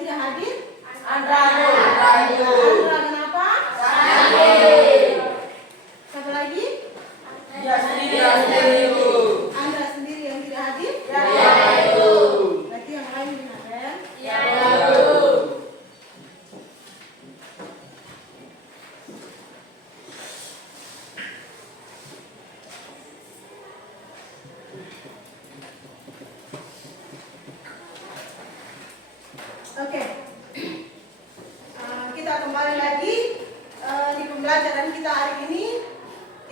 tidak hadir? Andra. Andra kenapa? Siapa lagi? Dia sendiri, Ibu. Andra sendiri yang tidak hadir? Ya, Ibu. Berarti yang lain benar ya? Ya, Ibu. Oke. Kita kembali lagi di pembelajaran kita hari ini.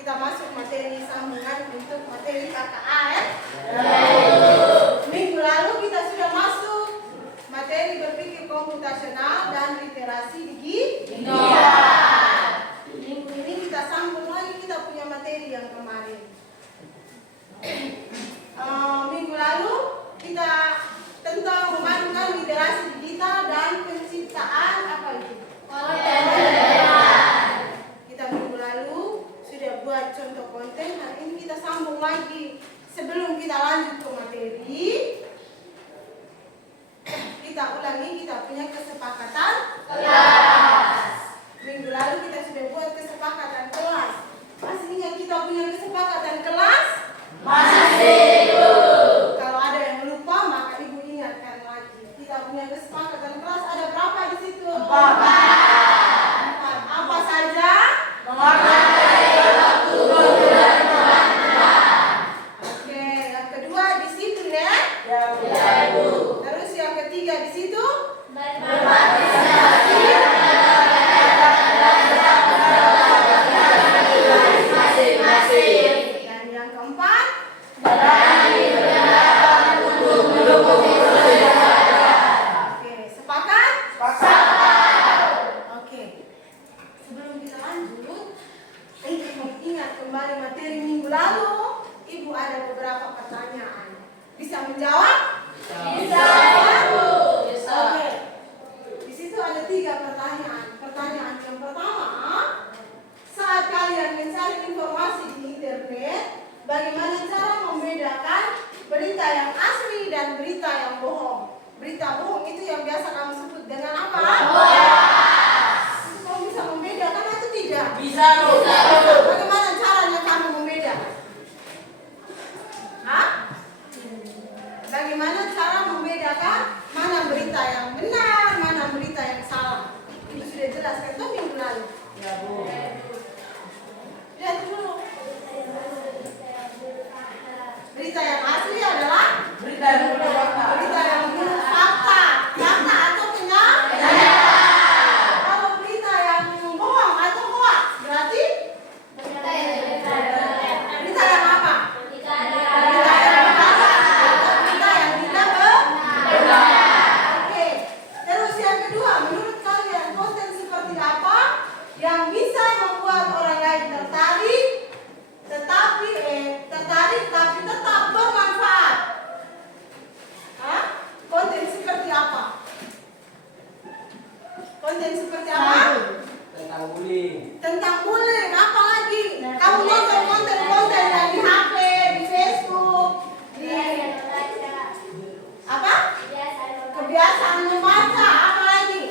Kita masuk materi sambungan untuk materi KKA ya. Minggu lalu kita sudah masuk materi berpikir komputasional dan literasi digital. Minggu ini kita sambung lagi kita punya materi yang kemarin. Minggu lalu kita tentang memadukan literasi digital dan penciptaan apa itu? Kita minggu lalu sudah buat contoh konten. Hari ini kita sambung lagi. Sebelum kita lanjut ke materi, kita ulangi kita punya kesepakatan kelas. Minggu lalu kita sudah buat kesepakatan kelas. Masih ingat kita punya kesepakatan kelas? Masih, Ibu. Kalau ada yang lupa, maka Ibu ingatkan lagi. Kita punya kesepakatan kelas ada berapa di situ? 4. Apa saja? Oke, yang kedua disiplin ya? Ya, Ibu. Terus yang ketiga di situ? Dan yang keempat? Oke, sepakat? Oke. Sebelum kita lanjut, untuk mengingat kembali materi minggu lalu, Ibu ada beberapa pertanyaan. Bisa menjawab? Bisa, Ibu. Oke. Di situ ada 3 pertanyaan. Pertanyaan yang pertama, saat kalian mencari informasi di internet, bagaimana cara membedakan berita yang asli dan berita yang bohong? Berita bohong itu yang biasa kamu sebut dengan apa? Kamu bisa membedakan atau tidak? Bisa, Bu. Bagaimana caranya kamu membedakan? Hah? Bagaimana cara membedakan mana berita yang benar, mana berita yang salah? Itu sudah jelaskan tuh minggu lalu. Ya, Bu. Lihat dulu. Berita yang asli adalah Berita yang fakta. berita yang menurut fakta. Fakta atau kenyataan. Kalau berita yang bohong atau hoax, berarti berita yang apa? Berita yang benar atau berita yang tidak benar. Oke. Terus yang kedua, menurut kalian konten seperti apa yang bisa membuat orang lain tertarik tapi tetap bermanfaat? Hah? Konten seperti apa? Konten seperti apa? Tentang bullying. Tentang bullying, apa lagi? Kamu nonton konten-konten yang di HP, di Facebook, di apa? Kebiasaan membaca, apa lagi?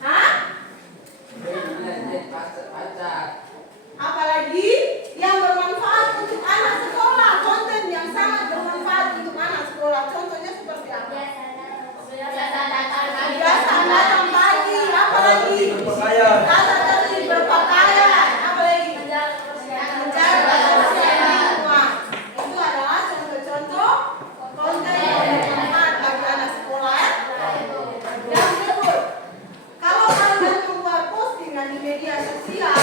Hah? Apalagi yang bermanfaat untuk anak sekolah, konten yang sangat bermanfaat untuk anak sekolah. Contohnya seperti apa? Kebiasaan datang pagi, apalagi? Tata tertib berpakaian, apalagi? Menjaga kebersihan lingkungan. Itu adalah contoh-contoh konten yang bermanfaat bagi anak sekolah. Yang betul. Kalau kalian membuat postingan di media sosial,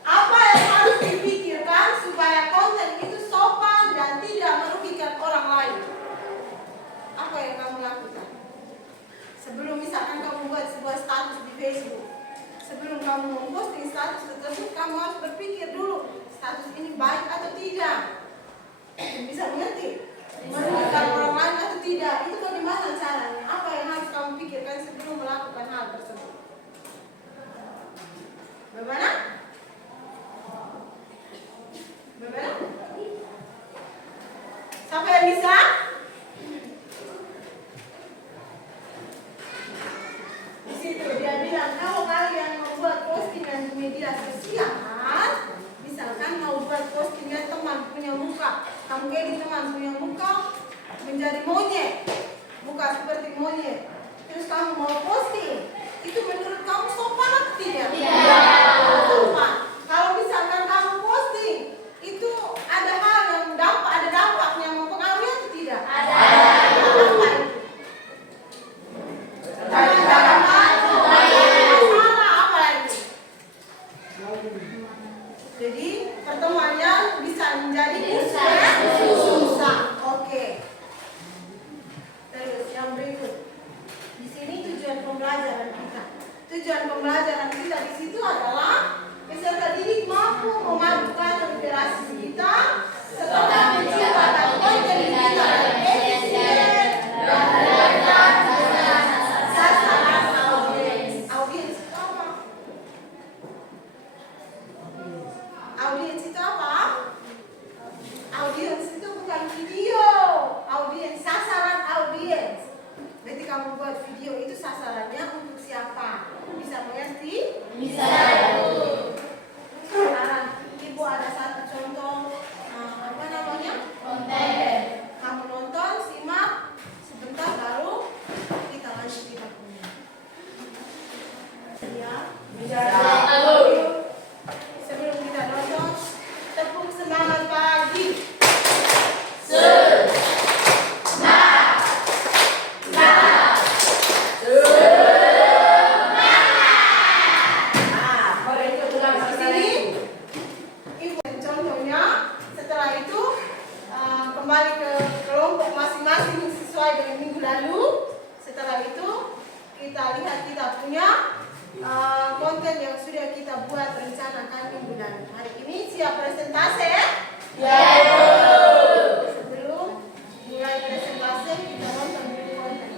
apa yang harus dipikirkan supaya konten itu sopan dan tidak merugikan orang lain? Apa yang kamu lakukan? Sebelum misalkan kamu buat sebuah status di Facebook, sebelum kamu memposting status tersebut, kamu harus berpikir dulu, status ini baik atau tidak? Bisa mengerti? Merugikan orang lain atau tidak? Itu bagaimana caranya? Apa yang harus kamu pikirkan sebelum melakukan hal tersebut? Bagaimana? Siapa yang bisa? Kamu edit teman punya muka menjadi monyet, muka seperti monyet. Terus kamu mau posting, itu menurut kamu sopan atau tidak? Tidak. Sopan. Kalau misalkan kamu posting, itu ada hal yang ada dampaknya mempengaruhi atau tidak? Ada. Apa itu? Jadi pertemuannya bisa menjadi susah. Oke. Terus yang berikut. Di sini tujuan pembelajaran kita. Tujuan pembelajaran kita di situ adalah peserta didik mampu memadukan literasi kita serta menciptakan konten digital yang efisien dan relevan dengan sasaran audiens. Audiens itu apa? Audiens itu apa? Audiens itu bukan video. Audiens, sasaran audiens. Berarti kamu buat video itu sasarannya untuk siapa? Bisa mengerti? Bisa. Sekarang Ibu ada satu contoh apa namanya? Konten. Kamu nonton, simak sebentar baru kita lanjut kita punya. Ya. Bisa. Sebelum kita nonton, tepuk semangat pagi. Kembali ke kelompok masing-masing sesuai dengan minggu lalu. Setelah itu kita lihat kita punya konten yang sudah kita buat rencanakan minggu lalu. Hari ini siap presentasi ya? Ya. Sebelum mulai presentasi kita nonton dulu konten.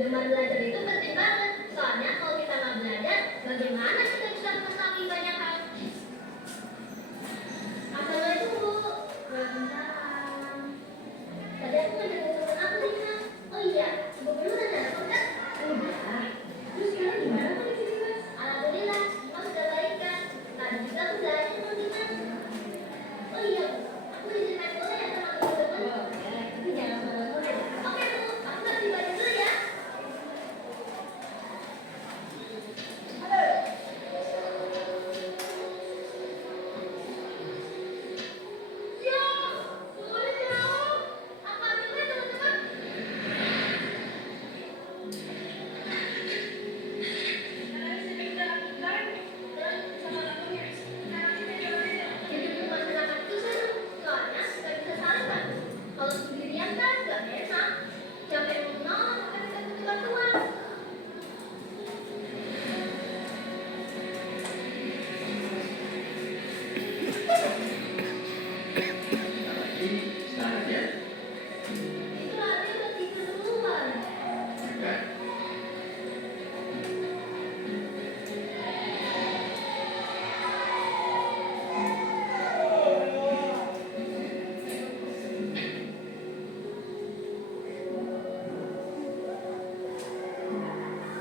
Dengan belajar itu penting banget, soalnya kalau kita nggak belajar, Bagaimana kita bisa mengetahui banyak hal? Assalamualaikum Bu. Waalaikumsalam. Tadi aku mendengar teman aku bilang, oh iya, Ibu perlu dan telepon kan? Udah. Terus sekarang gimana kondisi Mas? Alhamdulillah, Mas sudah baik kan? Tadi juga aku belajar sama Mas. Oh iya, aku izin main bola ya sama teman-teman. Tapi jangan sore-sore. Oke Bu, aku nanti balik dulu ya. Ya, boleh jauh. Apa dulu teman-teman? Hidup masyarakat itu seru, soalnya nggak bisa saling bantu. Kalau sendirian kan nggak enak. Siapa yang mau menolong akan kita butuh bantuan. Sekarang ya. Itu artinya udah tidur duluan. Enggak.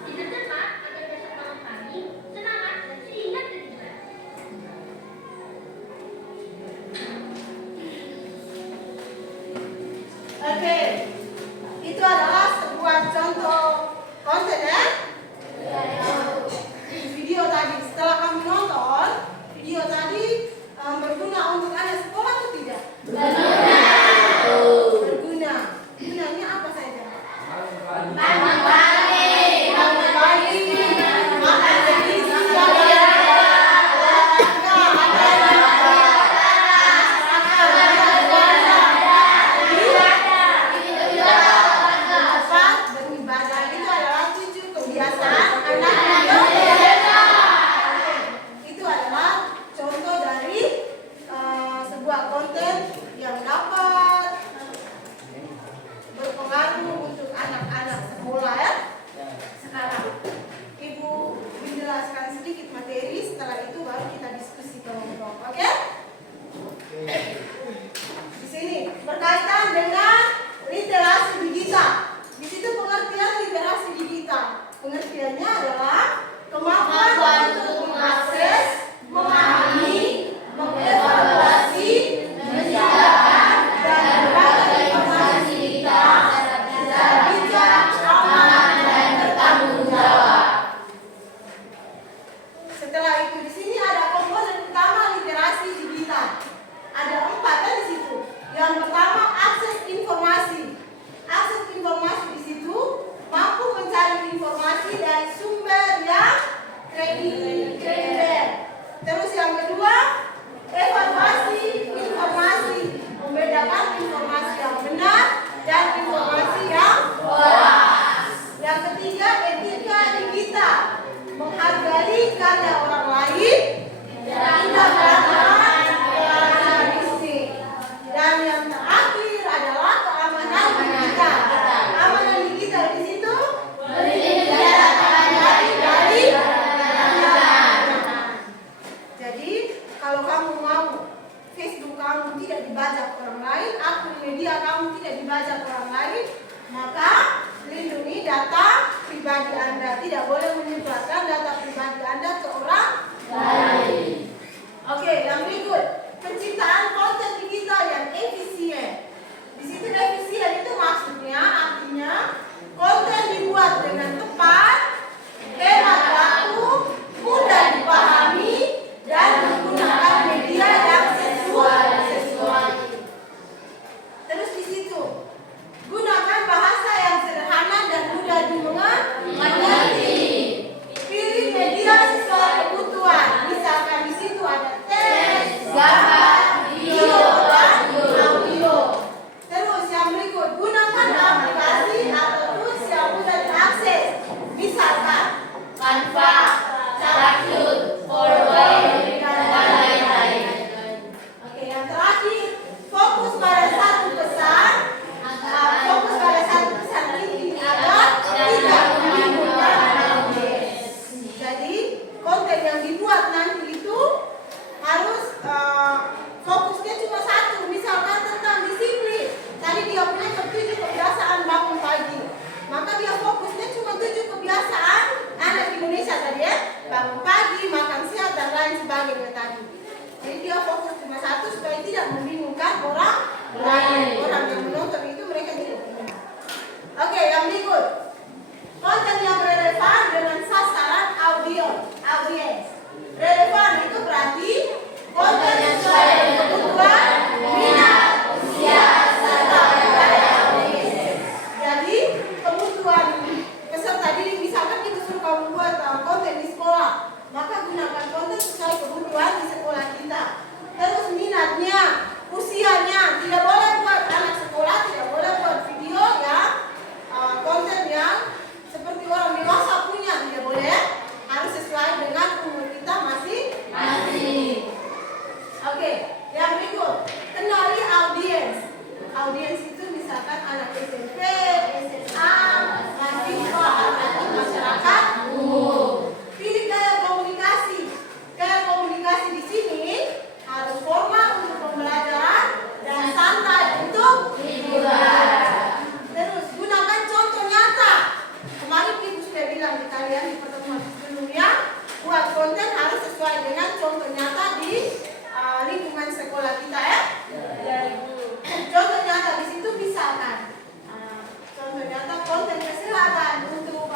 Tidur cepat agar besok malam pagi semangat dan siap kerja. Oke, itu adalah sebuah contoh konten ya. Video tadi, setelah kamu nonton, video tadi berguna untuk Anda sekolah atau tidak? Berguna. Gunanya apa saja? Bangun pagi, makan sedikit siang, cepat beribadah. Itu adalah 7 kebiasaan anak muda. Itu adalah contoh dari sebuah konten yang dapat berpengaruh untuk anak-anak sekolah ya. Sekarang Ibu menjelaskan sedikit materi, setelah itu baru kita diskusi kelompok, oke? Di sini berkaitan dengan literasi digital. Di situ pengertian literasi digital. Pengertiannya adalah kemampuan untuk mengakses, memahami, mengevaluasi, menjalankan, dan berbagai informasi digital secara bijak, aman, dan bertanggung jawab. Setelah itu di sini ada komponen utama literasi digital. Ada 4 di situ. Yang pertama akses informasi. Akses informasi di situ mampu mencari informasi dari sumber yang kredibel. Terus yang kedua evaluasi informasi, membedakan informasi yang benar dan informasi yang hoax. Yang ketiga etika digital, menghargai karya orang lain, tidak melakukan kriminalistik. Dan yang terakhir adalah keamanan digital. Keamanan digital di situ dari jadi kalau kamu mau Facebook kamu tidak dibajak orang lain, akun media kamu tidak dibajak orang lain, maka lindungi data pribadi Anda. Tidak boleh menyebarkan data pribadi Anda ke orang lain. Oke, konten yang dibuat nanti itu harus fokusnya cuma satu, misalkan tentang disiplin. Tadi dia punya 7 kebiasaan bangun pagi, maka dia fokusnya cuma 7 kebiasaan anak Indonesia tadi ya, bangun pagi, makan sehat dan lain sebagainya tadi. Jadi dia fokus cuma satu supaya tidak membingungkan orang lain. Orang yang menonton itu mereka tidak bingung. Oke, yang berikut. Konten yang relevan dengan sasaran audiens. Relevan itu berarti konten yang sesuai dengan kebutuhan, minat, usia, serta budaya audiens. Jadi kebutuhan peserta didik, misalkan kita suruh kamu buat konten di sekolah, maka gunakan konten sesuai kebutuhan di sekolah kita. Terus minatnya, usianya, tidak boleh buat anak sekolah, tidak boleh buat video yang konten yang seperti orang dewasa punya, tidak boleh. Harus sesuai dengan umur kita masing-masing. Oke, yang berikut, kenali audiens. Audiens itu misalkan anak SMP, SMA, mahasiswa, atau masyarakat umum. Pilih gaya komunikasi. Gaya komunikasi di sini harus formal untuk pembelajaran dan santai untuk hiburan. Terus gunakan contoh nyata. Kemarin Ibu sudah bilang di kalian di pertemuan sebelumnya, buat konten harus sesuai dengan contoh nyata di lingkungan sekolah kita ya. Contoh nyata di situ misalkan contoh nyata konten kesehatan untuk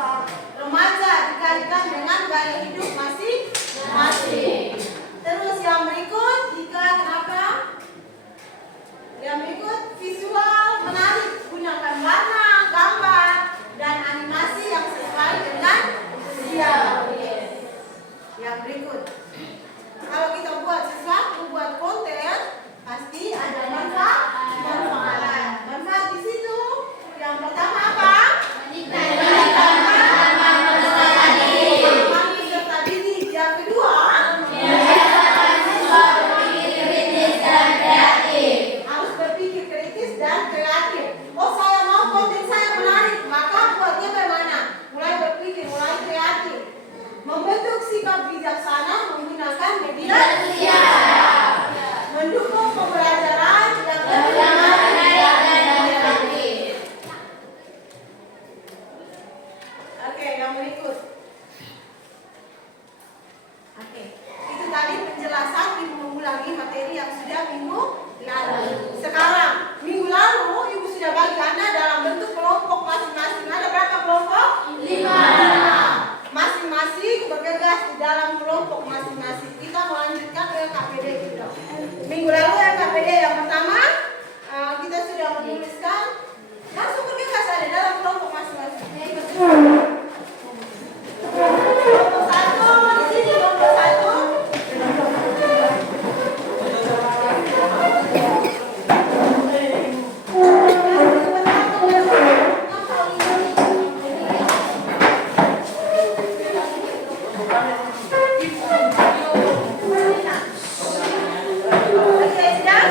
remaja dikaitkan dengan gaya hidup masing-masing. Terus yang berikut, kenapa? Yang berikut visual menarik, gunakan warna, gambar, dan animasi yang sesuai dengan usia. Yang berikut, kalau kita buat sesuatu, buat konten, pasti ada manfaat. Manfaat di situ. Yang pertama apa? Meningkatkan peserta didik. Yang kedua, harus berpikir kritis dan kreatif. Oh, saya mau konten saya menarik, maka buatnya bagaimana? Mulai berpikir, mulai kreatif. Membentuk sikap bijaksana menggunakan media sosial. Mendukung pembelajaran yang interaktif. Oke, yang berikut. Oke, itu tadi penjelasan Ibu mengulangi materi yang sudah minggu lalu. Sekarang, minggu lalu Ibu sudah bagi Anda dalam bentuk kelompok masing-masing. Ada berapa kelompok? 5. Masing-masing bergegas di dalam kelompok masing-masing. Kita melanjutkan ke KPD kita. Minggu lalu KPD yang pertama kita sudah menuliskan, langsung bergegas ada dalam kelompok masing-masing. Kelompok 1 di sini, kelompok 1. Oke, sudah?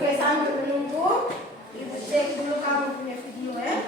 Oke, sambil menunggu, Ibu cek dulu kamu punya video ya.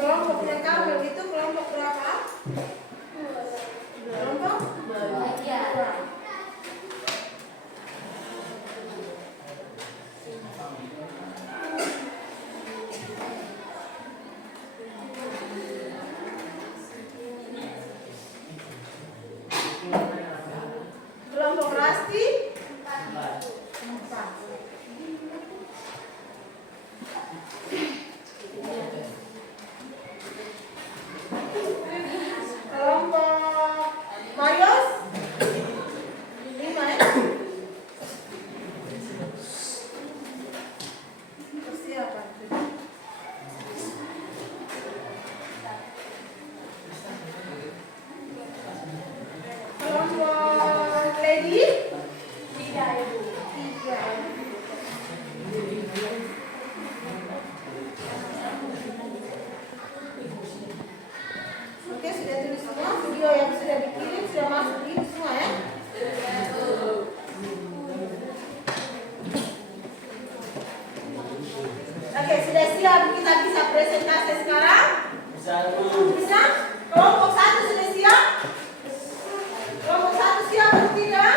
Kelompoknya kamu itu kelompok berapa? Kelompok? Kelompok Rasti? 4. Kelompok Mayos? 5 ya? Persiapan. Kelompok Lady? 3. Oke, sudah tulis semua. Video yang sudah dikirim sudah masuk di semua ya. Oke, sudah siap kita bisa presentasi sekarang? Bisa, Bu. Bisa? Kelompok 1 sudah siap? Kelompok 1 siap atau tidak?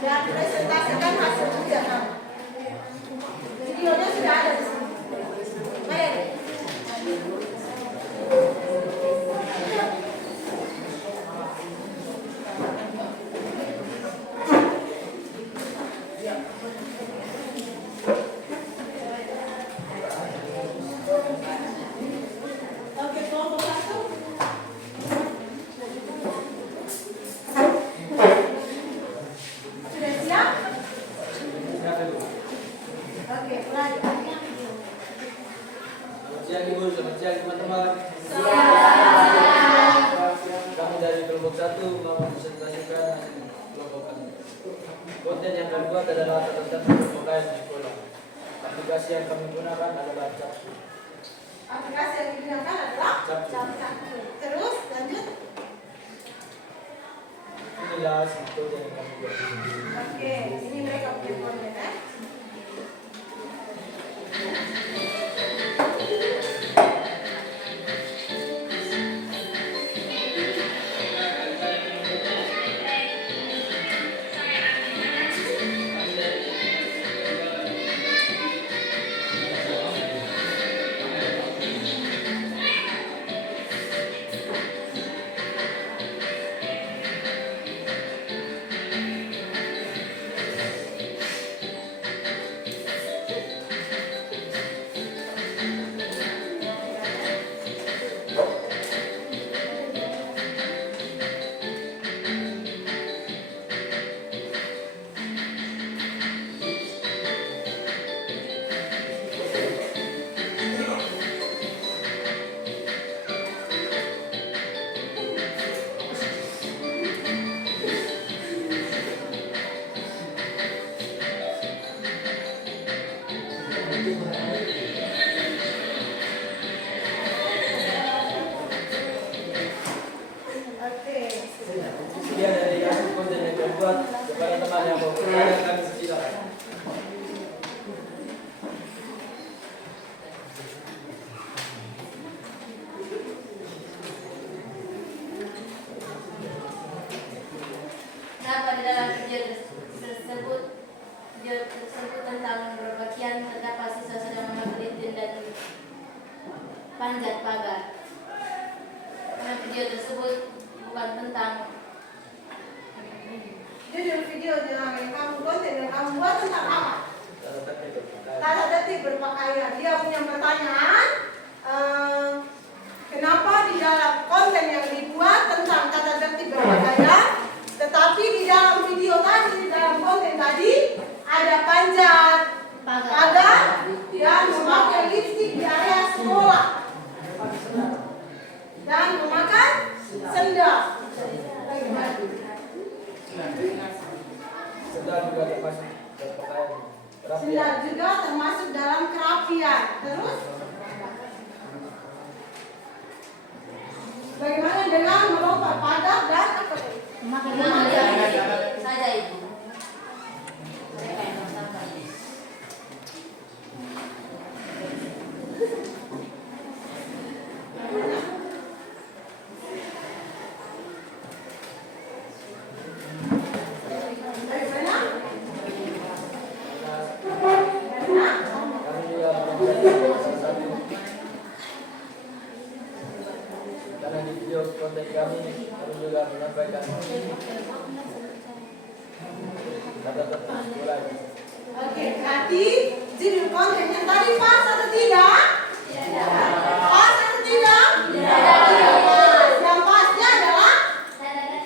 dan presentasikan hasil kegiatan. Videonya sudah ada di sini. Baik. Oke, kelompok 1. Sudah siap? Oke, mulai. Selamat siang Ibu, selamat siang teman-teman. Kami dari kelompok 1 mau presentasikan hasil kelompok kami. Konten yang kami buat adalah tentang berpakaian di sekolah. Aplikasi yang kami gunakan adalah Capsu. Aplikasi yang digunakan adalah Capsu. Capsu. Terus lanjut. Inilah situ yang kami buat. Oke, ini mereka punya konten ya. Oke. Sekian dari hasil konten yang kami buat. Kepada teman yang mau bertanya kami silakan. Kenapa di dalam video tersebut tentang berpakaian terdapat siswa sedang mengelilingi dan panjat pagar. Karena video tersebut bukan tentang Judul video yang kamu konten yang kamu buat tentang apa? Tata tertib berpakaian. Dia punya pertanyaan. Kenapa di dalam konten yang dibuat tentang tata tertib berpakaian, tetapi di dalam video tadi, di dalam konten tadi ada panjat pagar dan memakai lipstik di area sekolah dan memakan sendal. Sedang juga termasuk berpakaian rapi. Sendal juga termasuk dalam kerapian. Terus bagaimana dengan melompat pagar dan apa tadi? saja itu. Mereka yang mengatakan. Bagaimana? Kami juga mempunyai salah satu karena di video konten kami juga menyampaikan kata tertib sekolah. Oke, berarti judul kontennya tadi pas atau tidak? Pas atau tidak? Pas. Yang pasnya adalah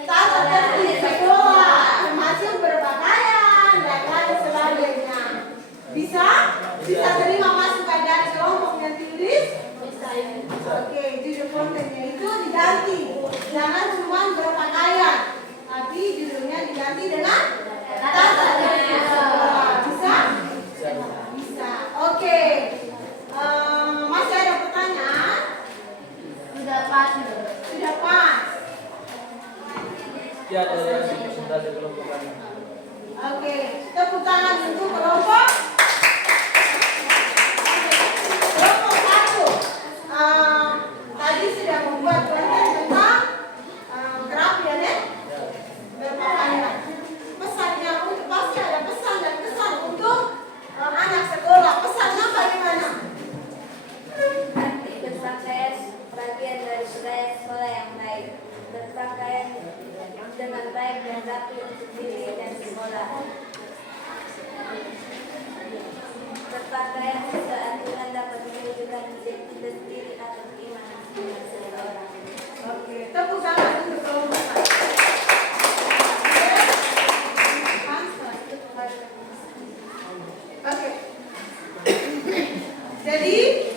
tata tertib sekolah, termasuk berpakaian dan lain sebagainya. Bisa? Bisa terima masukan dari kelompok yang tulis? Oke, judul kontennya itu diganti. Jangan cuma berpakaian, tapi judulnya diganti dengan tata tertib sekolah. Bisa? Bisa. Oke. Masih ada pertanyaan? Sudah pas. Sudah pas. Sekian dari hasil presentasi kelompok kami. Oke, tepuk tangan untuk kelompok. Kelompok 1. Tadi sudah membuat konten tentang kerapian ya? Berpakaian. Pesannya untuk yang rapi untuk diri dan sekolah. Berpakaian sesuai aturan dapat menunjukkan identitas diri atau keimanan seseorang. Oke, tepuk tangan untuk kelompok satu. Oke. Jadi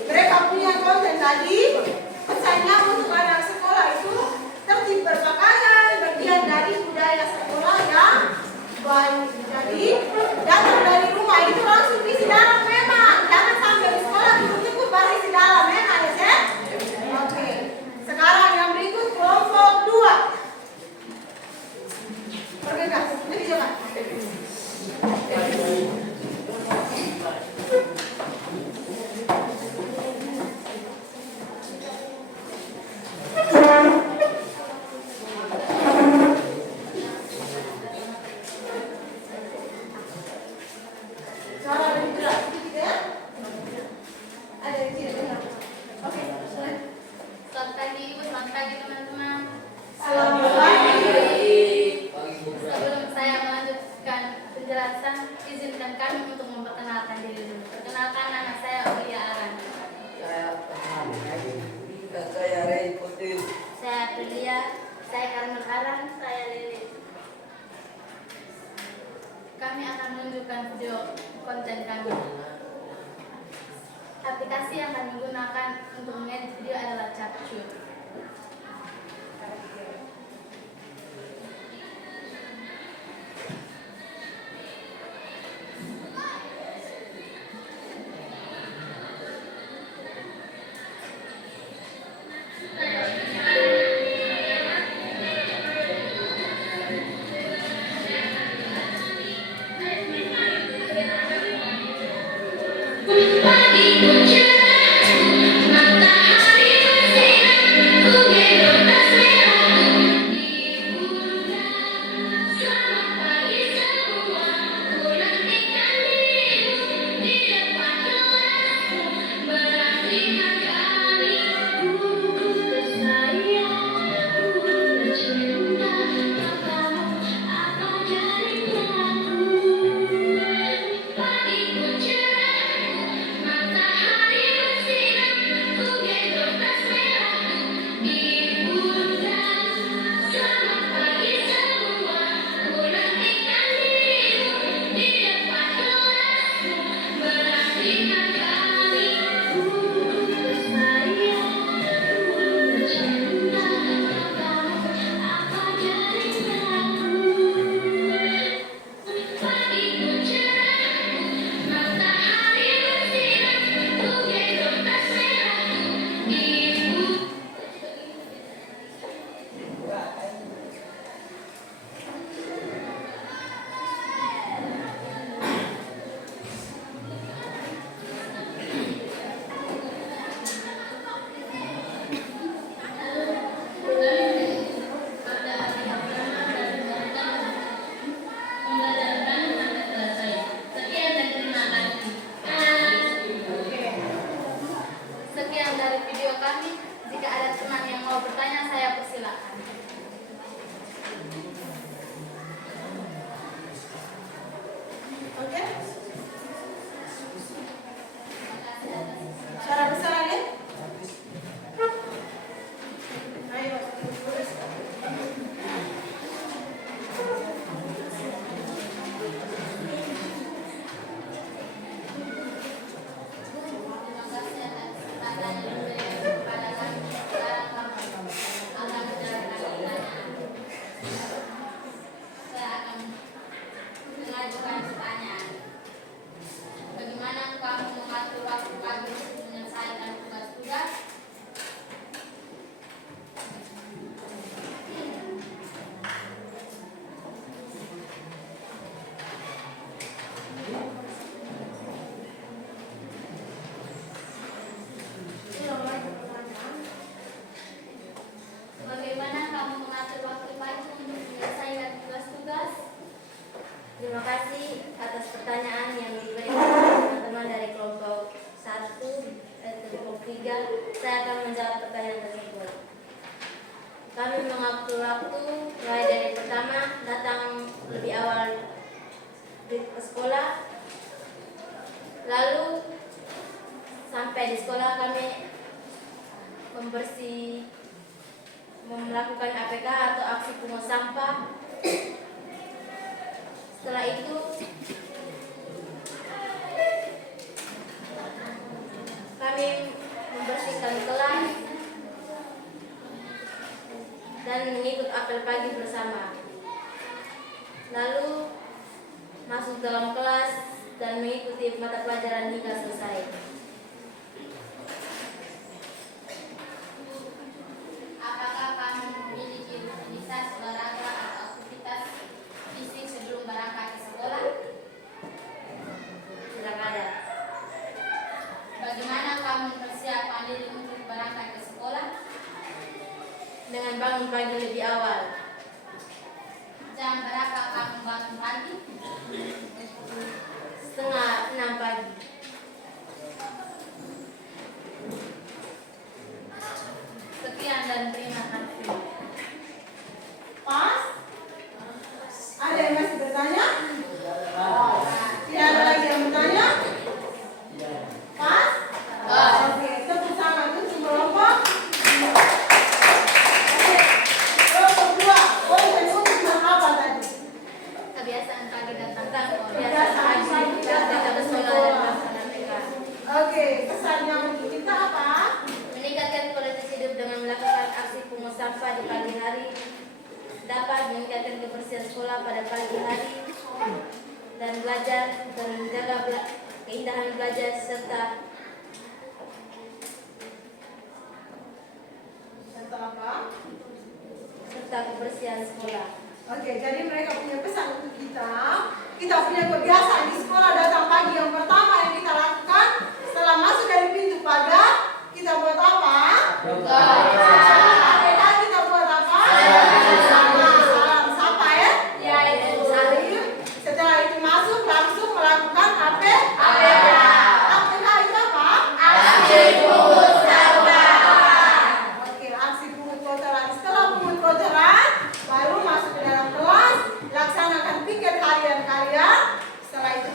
mereka punya konten tadi. Pesannya untuk anak sekolah itu tertib berpakaian, bagian dari budaya sekolah yang baik. Jadi datang dari rumah itu langsung isi dalam memang. Jangan sampai di sekolah ikut baru isi dalam memang ya, Chef? Oke. Sekarang yang berikut kelompok 2. Bergegas, lebih cepat. Suara lebih berat sedikit ya. Ada yang tidak dengar. Oke, mulai. Selamat pagi Ibu, selamat pagi teman-teman. Selamat pagi. Sebelum saya melanjutkan penjelasan, izinkan kami untuk memperkenalkan diri dulu. Perkenalkan, nama saya Aulia Aran. Saya Ray Putih. Saya Aprilia, saya Karmel Aran, saya Lili. Kami akan menunjukkan video konten kami. Aplikasi yang kami gunakan untuk mengedit video adalah Capture. Sekian dari video kami. Jika ada teman yang mau bertanya, saya persilakan. Oke. Suara besar ya? Ayo. Terima kasih atas kesempatan yang diberikan kepada kami. Sekarang kami akan menjalankan pertanyaan. Saya akan mengajukan pertanyaan. Bagaimana kamu mengatur waktu pagi untuk menyelesaikan tugas-tugas? Bagaimana kamu mengatur waktu pagi untuk menyelesaikan tugas-tugas? Terima kasih atas pertanyaan yang diberikan teman-teman dari kelompok 1 dan kelompok 3. Saya akan menjawab pertanyaan tersebut. Kami mengatur waktu Mulai dari pertama datang lebih awal ke sekolah, lalu sampai di sekolah kami melakukan APK atau aksi pungut sampah. Setelah itu kami membersihkan kelas dan mengikut apel pagi bersama. Lalu masuk dalam kelas dan mengikuti mata pelajaran hingga selesai. Apakah kamu memiliki rutinitas olahraga atau aktivitas fisik sebelum berangkat ke sekolah? Tidak ada. Bagaimana kamu mempersiapkan diri untuk berangkat ke sekolah? Dengan bangun pagi lebih awal. Jam berapa kamu bangun pagi? 5:30 pagi. Sekian dan terima kasih. Pas? Ada yang masih bertanya? Tidak ada lagi yang bertanya? Pas? Oke, tepuk tangan untuk kelompok. Oke, kelompok 2. Konten untuk tentang apa tadi? Kebiasaan pagi datang ke Kebiasaan pagi datang ke sekolah. APK. Oke, pesannya untuk kita apa? Meningkatkan kualitas hidup dengan melakukan aksi pungut sampah di pagi hari dapat meningkatkan kebersihan sekolah pada pagi hari dan belajar dan menjaga keindahan belajar serta apa? kebersihan sekolah. Oke, jadi mereka punya pesan untuk kita. Kita punya kebiasaan di sekolah datang pagi. Yang pertama yang kita lakukan setelah masuk dari pintu pagar, kita buat apa? APK kita buat apa? Salam sapa ya? Ya, itu. Salim. Setelah itu masuk langsung melakukan APK. APK itu apa? Oke, aksi pungut kotoran. Setelah pungut kotoran, baru masuk ke dalam kelas, laksanakan piket harian kalian. Setelah itu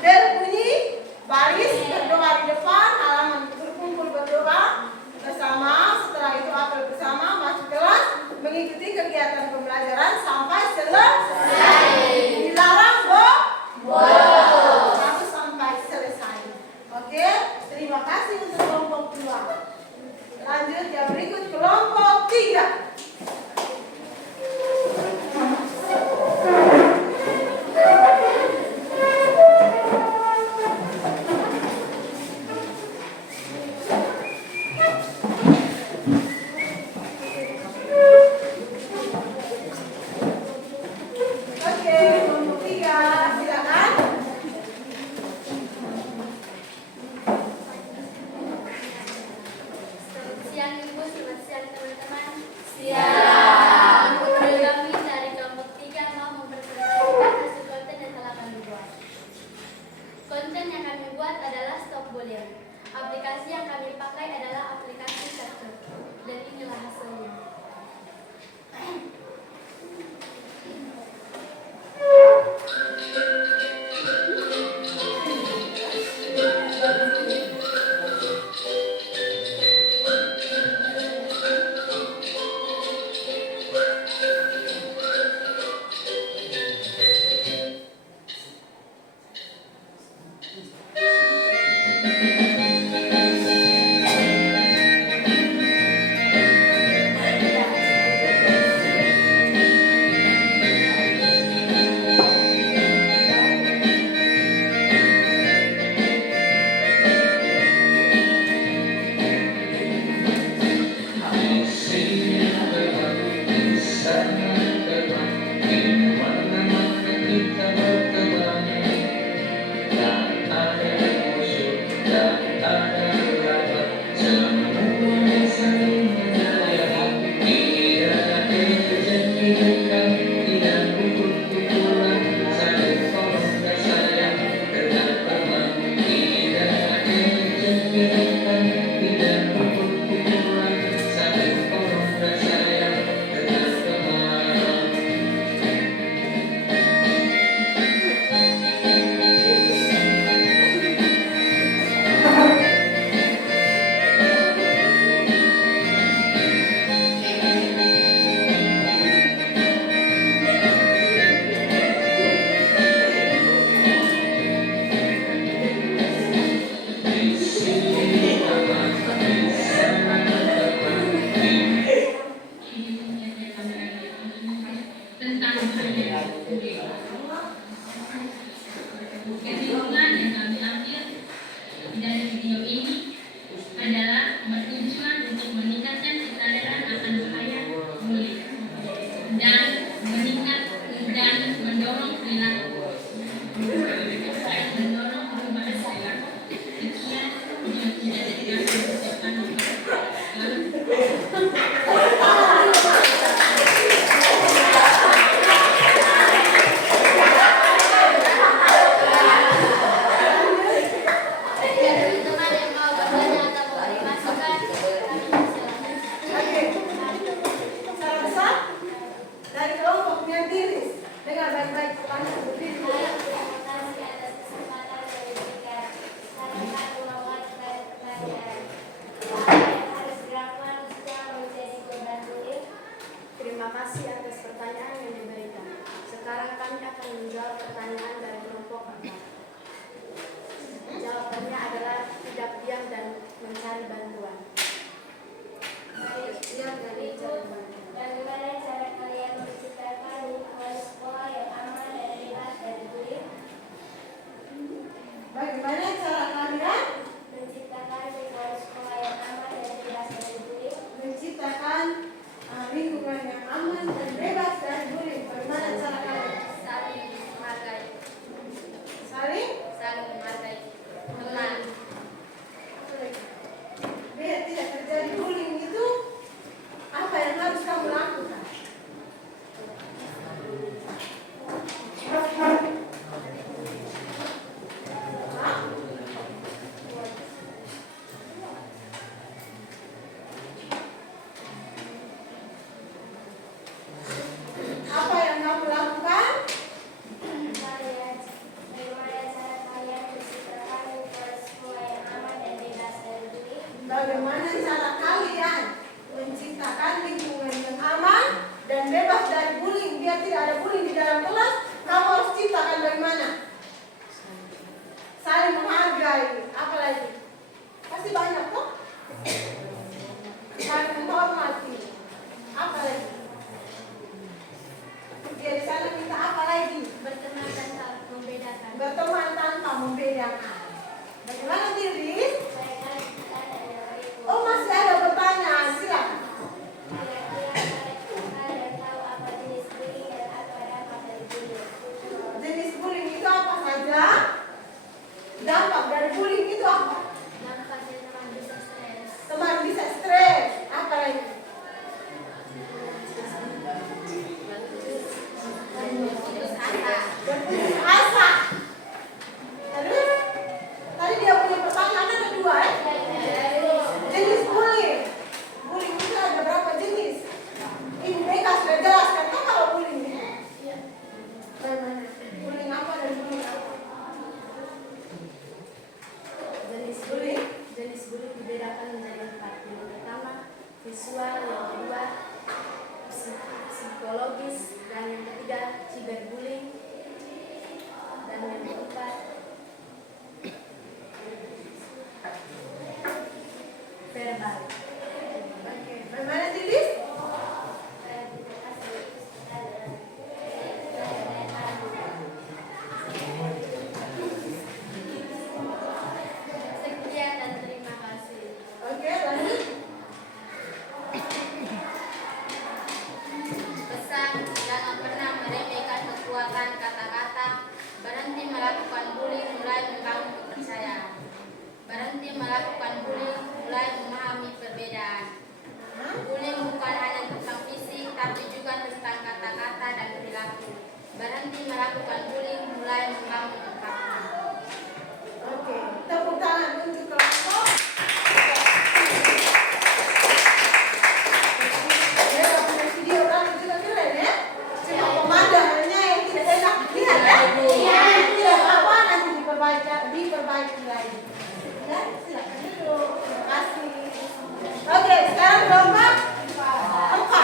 Kesimpulan yang kami ambil dari video ini adalah bertujuan untuk meningkatkan kesadaran akan bahaya bullying dan mendorong perilaku perubahan perilaku. Sekian video tidak dipersiapkan Ya, teman-teman yang mau bertanya atau memberi masukan, kami persilakan. Oke. Secara besar dari kelompok yang diri dengan baik-baik pertanyaan berdiri. Terima kasih atas kesempatan yang diberikan. Saya akan mengulang pertanyaan. Apa yang harus dilakukan setelah menjadi korban bullying? Terima kasih atas pertanyaan yang diberikan. Sekarang kami akan menjawab pertanyaan dari kelompok 4. Jawabannya adalah tidak diam dan mencari bantuan. Baik, Diam dan mencari bantuan. bagaimana cara kalian menciptakan lingkungan sekolah yang aman dan bebas dari bullying? Bagaimana cara kalian Menciptakan lingkungan sekolah yang aman dan bebas dari bullying? menciptakan lingkungan yang aman dan bebas dari bullying? Bagaimana cara kalian? Saling menghargai, Saling saling menghargai teman. biar tidak terjadi bullying itu apa yang harus kamu lakukan? Hah? Apa yang kamu lakukan? Bagaimana cara kalian menciptakan lingkungan sekolah yang aman dan bebas dari bullying? Bagaimana cara kalian menciptakan lingkungan yang aman dan bebas dari bullying biar tidak ada bullying di dalam kelas? Kamu harus ciptakan bagaimana? Saling menghargai, apa lagi? Pasti banyak tuh. Saling menghormati, apa lagi? Dia di sana minta apa lagi? Berteman tanpa membedakan. Berteman tanpa membedakan. Bagaimana Tiris? Saya pertanyaan yang berikut. Oh masih ada pertanyaan, silakan. Kira-kira kalian tahu apa jenis bullying dan apa dampak dari bullying? Jenis bullying itu apa saja? Dampak dari bullying itu apa? Dampaknya teman bisa stres. Teman bisa stres, apa lagi? Putus asa. Berputus asa. Terus, tadi dia punya pertanyaan ada 2 ya? Jenis bullying. Bullying itu ada berapa jenis? Ibu Beka sudah jelaskan kan kalau bullying? Bagaimana? Bullying apa dan bullying apa? Jenis bullying dibedakan menjadi 4. Yang pertama visual, yang kedua psikologis, dan yang ketiga cyberbullying, dan yang keempat verbal. Oke, bagaimana Tiris? Sekian dan terima kasih. Oke, lanjut. Pesan, jangan pernah meremehkan kekuatan kata-kata. Berhenti melakukan bullying, mulai membangun kepercayaan. Berhenti melakukan bullying, mulai memahami perbedaan. Bullying bukan hanya tentang fisik, tapi juga tentang kata-kata dan perilaku. Berhenti melakukan bullying, mulai membangun empati. Oke, tepuk tangan untuk kelompok. Ya, punya video kami juga keren ya. Cuma pemandangannya yang tidak enak dilihat ya. Tidak apa nanti diperbaiki lagi. Ya, silakan duduk. Terima kasih. Oke, sekarang kelompok 4.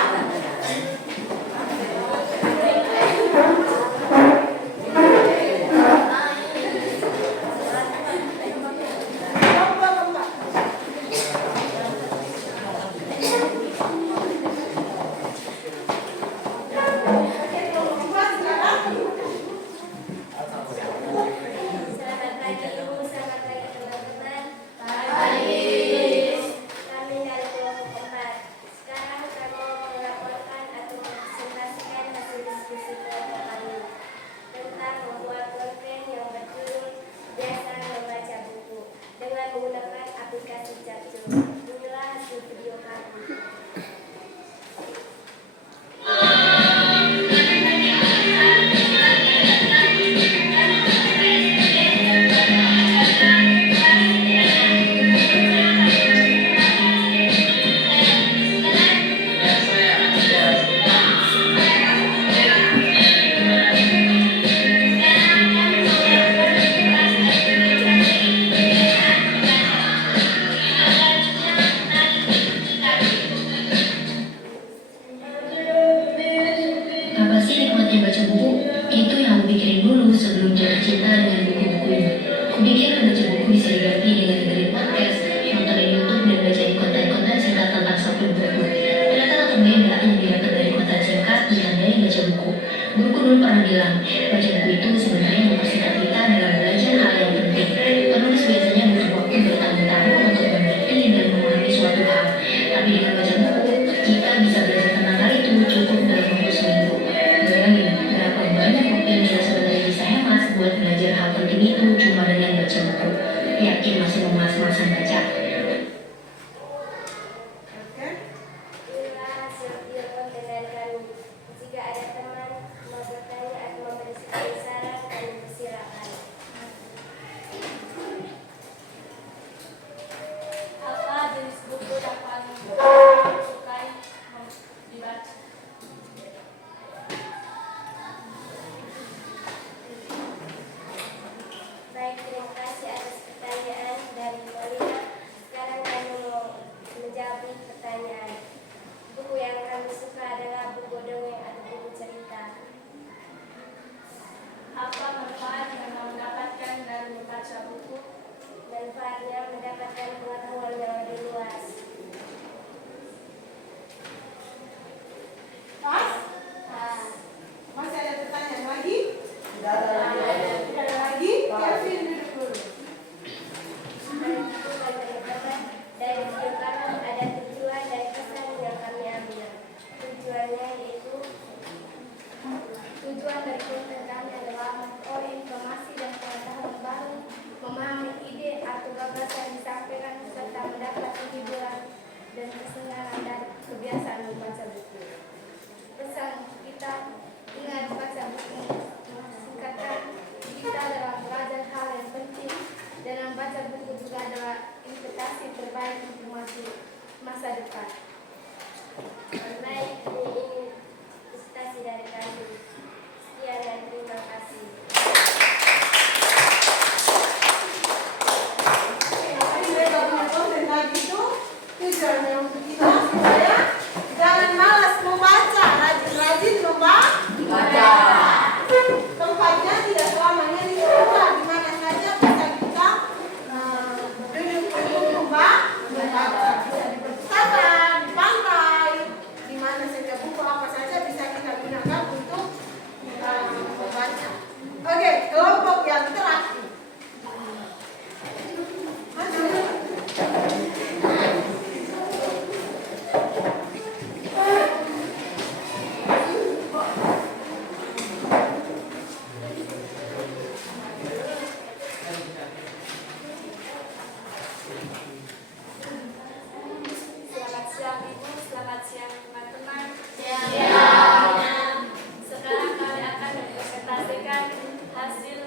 menyampaikan hasil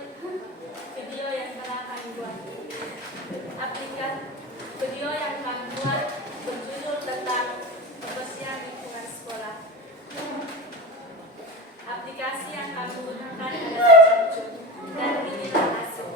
video yang telah kami buat. Video yang kami buat berjudul tentang kebersihan lingkungan sekolah. Aplikasi yang kami gunakan adalah Capcut, dan inilah hasil.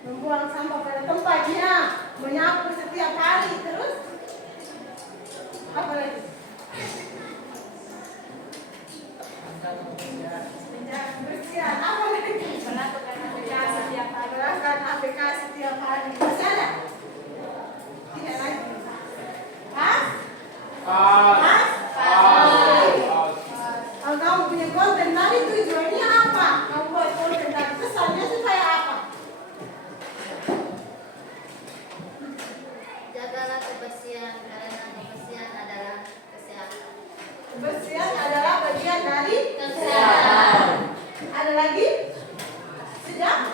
Membuang sampah pada tempatnya, menyapu setiap hari, terus apa lagi? Menjaga kebersihan, apa lagi? Melakukan aplikasi setiap hari. Melakukan aplikasi kebersihan adalah bagian dari kesehatan. Ada lagi? Sudah?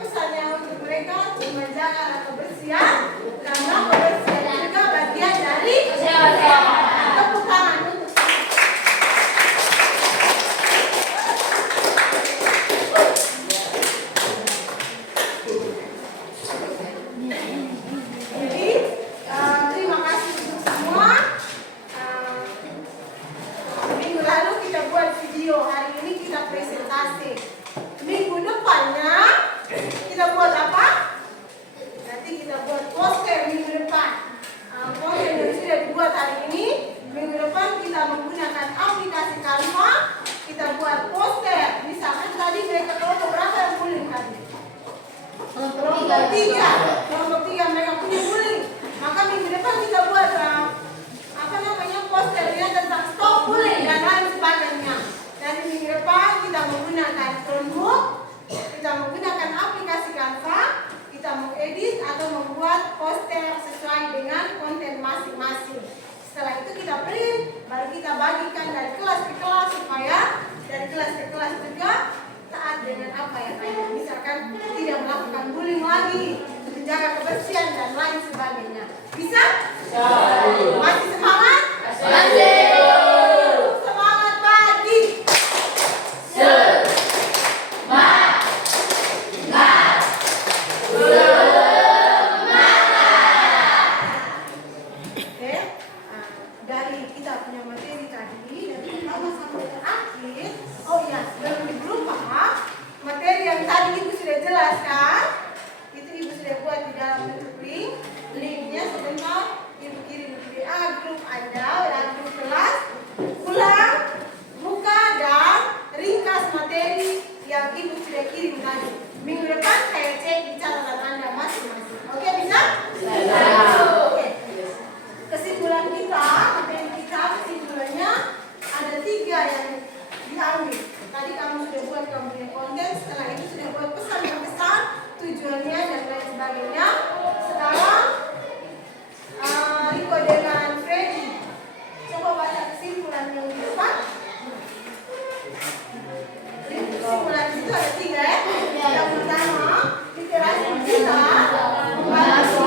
Pesannya untuk mereka menjaga kebersihan karena kebersihan juga bagian dari kesehatan. Tepuk tangan untuk jadi terima kasih untuk semua. Minggu lalu kita buat video, hari ini kita presentasi. Minggu depannya kita buat apa? Nanti kita buat poster minggu depan. Poster yang sudah dibuat hari ini, minggu depan kita menggunakan aplikasi Canva. Kita buat poster. Misalkan tadi mereka kelompok berapa yang bullying tadi? Kelompok 3. Kelompok 3 mereka punya bullying. Maka minggu depan kita buat posternya tentang stop bullying dan lain sebagainya. Dari minggu depan kita menggunakan Chromebook, kita menggunakan aplikasi Canva, kita mengedit atau membuat poster sesuai dengan konten masing-masing. Setelah itu kita print, baru kita bagikan dari kelas ke kelas supaya dari kelas ke kelas juga taat dengan apa yang ada. Misalkan tidak melakukan bullying lagi, menjaga kebersihan dan lain sebagainya. Bisa? Masih semangat? Semangat pagi. Dari kita punya materi tadi dari pertama sampai terakhir. Oh iya, sebelum lupa, materi yang tadi Ibu sudah jelaskan, itu Ibu sudah buat di dalam bentuk link. Linknya sebentar Ibu kirim di WA grup Anda, WA grup kelas. Ulang, buka dan ringkas materi yang Ibu sudah kirim tadi. Minggu depan saya cek di catatan Anda masing-masing. Oke, bisa? Bisa. Oke. Kesimpulan kita, materi kita kesimpulannya ada 3 yang diambil. Tadi kamu sudah buat kamu punya konten, setelah itu sudah buat pesan yang besar, tujuannya dan lain sebagainya. Sekarang Riko dengan Freddy, coba baca kesimpulan yang di depan. Kesimpulan itu ada 3 ya. Yang pertama, literasi kita membantu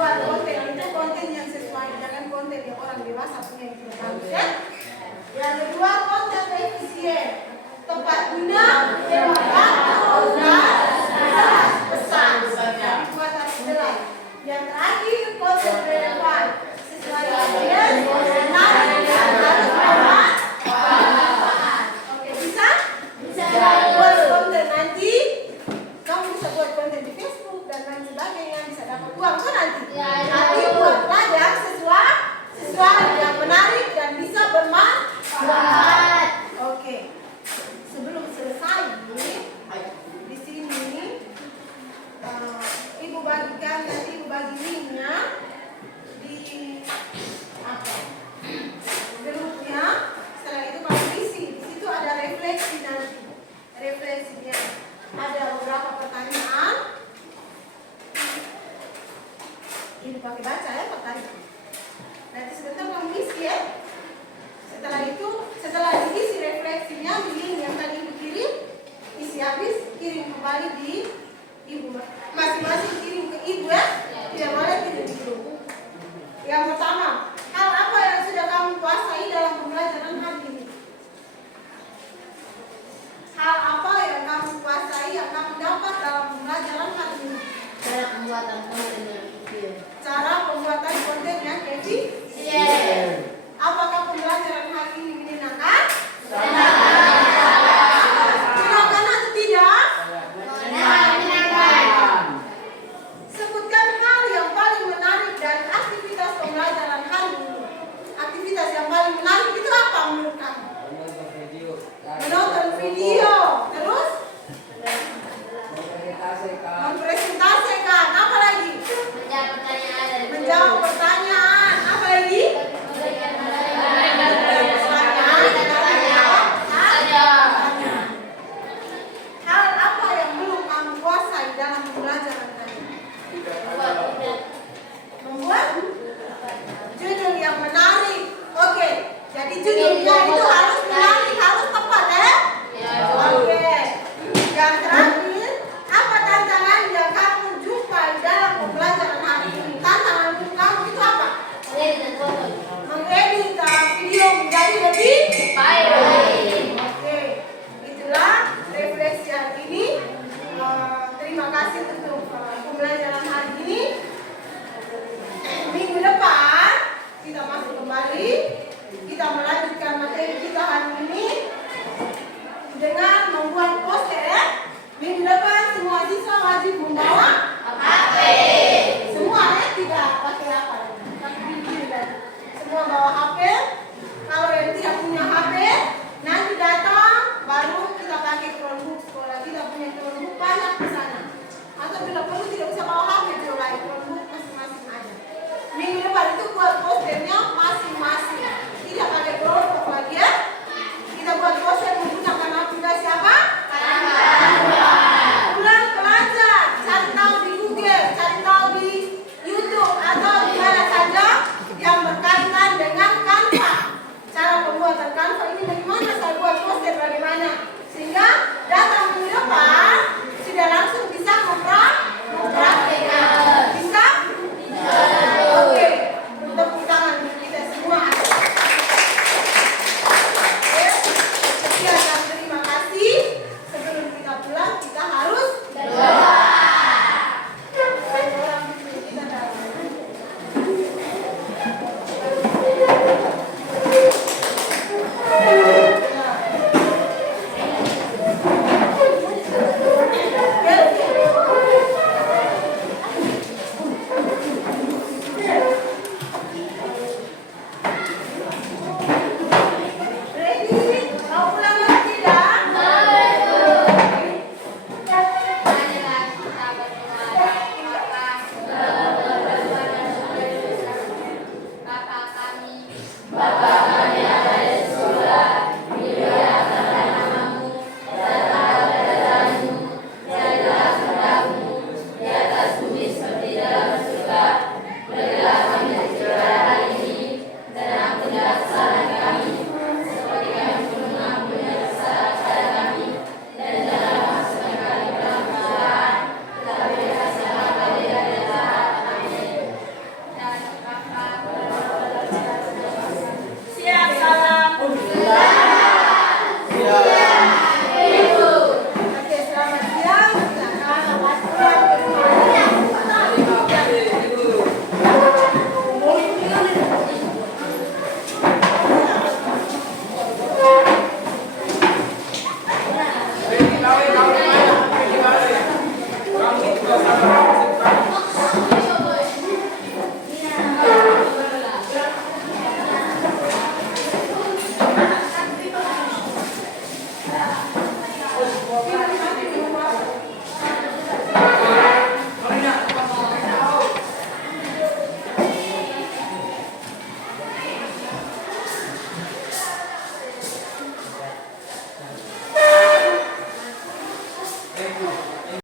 buat konten itu konten yang sesuai, jangan konten yang orang dewasa punya yang tidak bagus ya. Yang kedua, konten efisien, tepat guna, bermanfaat dan pesan. Dibuat harus jelas. Yang terakhir, konten relevan, sesuai audiens, menarik dan harus bermanfaat. Oke, bisa? Bisa. Buat konten nanti, kamu bisa buat konten di Facebook dan lain sebagainya, bisa dapat uang kan nanti? Nanti buatlah yang sesuai yang menarik dan bisa bermanfaat. Oke. Sebelum selesai di sini Ibu bagikan, nanti Ibu bagi linknya di grupnya. Setelah itu kamu isi. Di situ ada refleksi nanti. Refleksinya ada beberapa pertanyaan. Ini pakai baca ya pertanyaan. Nanti sebentar kamu isi ya. Setelah itu, setelah diisi refleksinya di link yang tadi Ibu kirim, isi habis, kirim kembali di Ibu. Masing-masing kirim ke Ibu ya. Tidak boleh kirim di grup. Yang pertama, hal apa yang sudah kamu kuasai dalam pembelajaran hari ini? Hal apa yang kamu kuasai, yang kamu dapat dalam pembelajaran hari ini? Cara pembuatan konten yang efisien. Cara pembuatan konten yang efisien. Apa